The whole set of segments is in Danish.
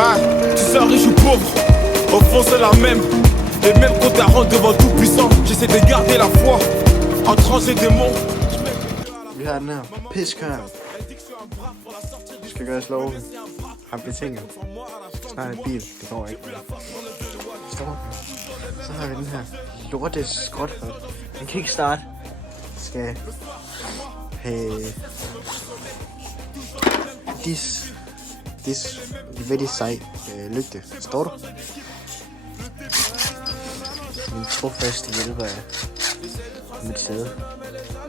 Ah, tu sois riche ou pauvre, au fond c'est la même. Les mêmes comptes à rendre devant tout puissant. J'essaie de garder la foi en trancher des mots. Vi har den her piskørn. Det skal gøres lovligt. Har betinget. Snart et bil, det går ikke. Så har vi den her lorte skråthul. Den kan ikke starte. Skal have dis veldig sej lygte. Står du? Min trofaste hjælper af mit sæde.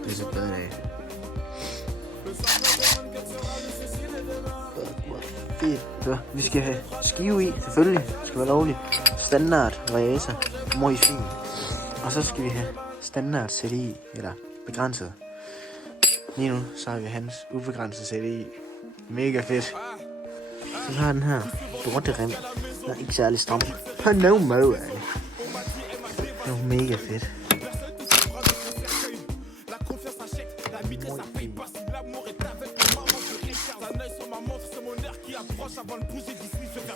Det er så bedre af. Så, vi skal have skive i, selvfølgelig. Det skal være lovligt. Standard variator, mor i fin. Og så skal vi have standard CDI, eller begrænset. Lige nu, så har vi hans ubegrænset CDI. Mega fedt. Så har den her lorterem. Den er ikke særlig stram. På nogen måde, er det. Det er mega fedt.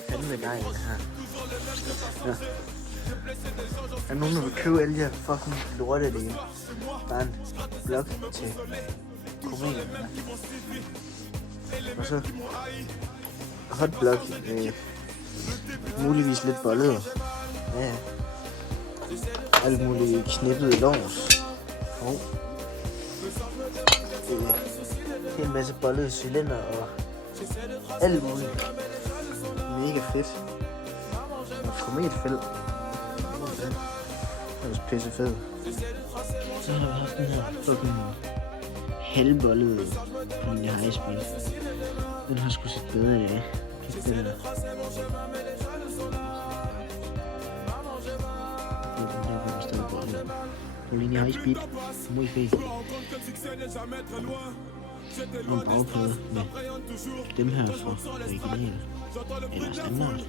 Fandme dejligt det her. Ja. Er nogen, der vil købe alle de her fucking lorte alene? Bare en blok til komedien. Og så hotblok, muligvis lidt bollet. Ja. Alt muligt knippet lårs. Og en masse bollede cylinder og alt muligt. Mega fedt. Og kometfældt. Det er også pisse fedt. Så har vi haft den her fucking halvbollede Polini High Speed. Den har sgu set bedre i dag. Kæft den der. Det er den der, hvor vi stadig bollet. Polini High Speed. Muy fedt. Og en bagplade med dem her for original. Eller standard.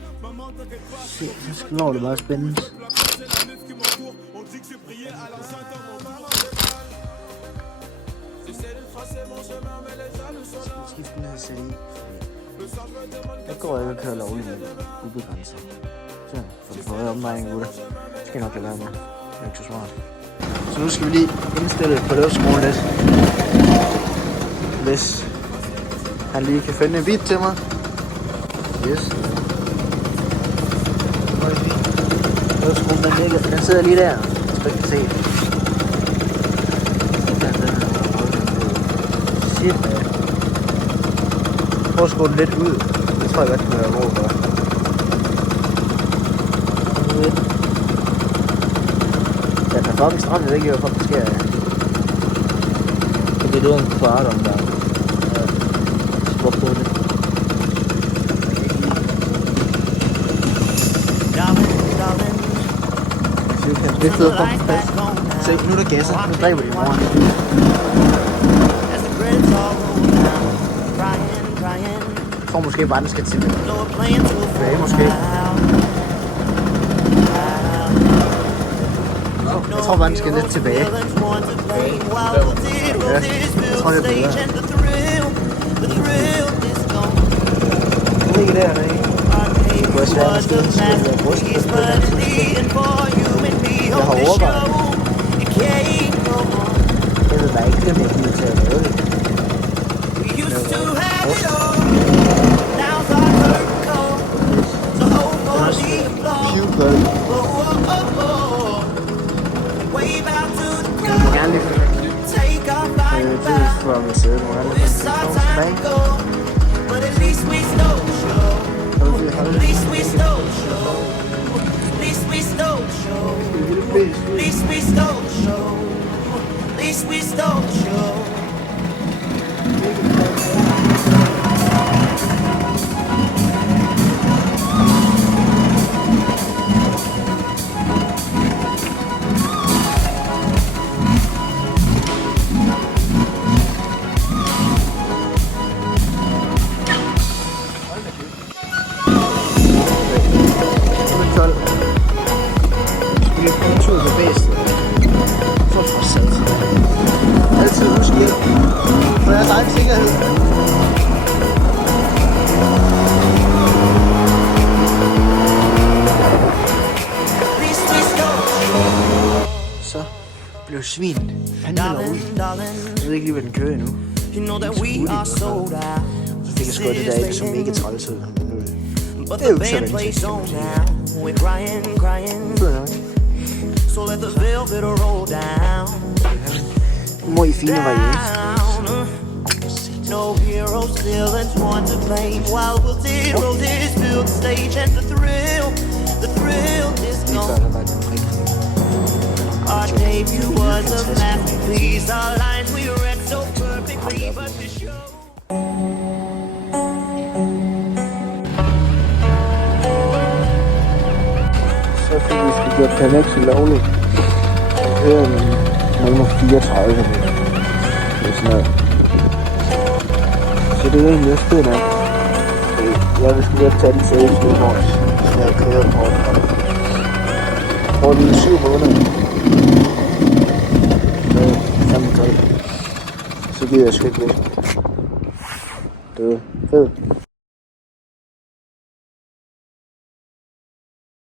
Se, så slår det bare spændende. Skift den her CDI. Jeg går ikke og kører lovligt med ubegrænset. Så får du på høje omvejning, gutter. Det skal jeg nok lade være med. Det er ikke så smart. Så nu skal vi lige indstille på luftskruen lidt. Hvis han lige kan finde en beat til mig. Yes. Luftskruen, den sidder lige der. Så ikke kan se. Shit, man. Prøv at skrue den lidt ud. Det tror jeg godt, det kan være god for. Den er fucking stram, det ikke, hvad fucking sker. Det er uden for Adam der. Skru på det. Det er fedt fucking fast. Se, nu er der gasser. Nu dræber de i morgen. Jeg tror måske bare, den skal til. Okay, måske. Jeg tror bare, den skal lidt tilbage. Ja, jeg tror, det er bedre. Det er ikke der, ikke? Det kunne også være, at det skal være brustet på den tidspunkt. Jeg har overvejet det. Jeg ved bare ikke, om jeg gider til at lave det. Altid husk svin. Han melder ud. Jeg ved ikke lige, hvad den kører endnu. Så fik jeg skåret det der ind, som mega træls ud. Det er jo ikke så vanligt, kan man sige. Må I fine variere. No heroes, villains, one to blame. While we'll zero this build stage and the thrill is gone. Our debut was a masterpiece. Our lines we read so perfectly, but the show. Så fik vi sgu gjort Connexi lovligt. Jeg kører nummer 34. Det er sådan noget. Så det er egentlig også fedt nok. Jeg vil sgu godt tage den safe nu, hvor jeg kører på den. Hvor det er 7 måneder. Så 5-12. Så gider jeg sgu ikke lidt. Det er fedt.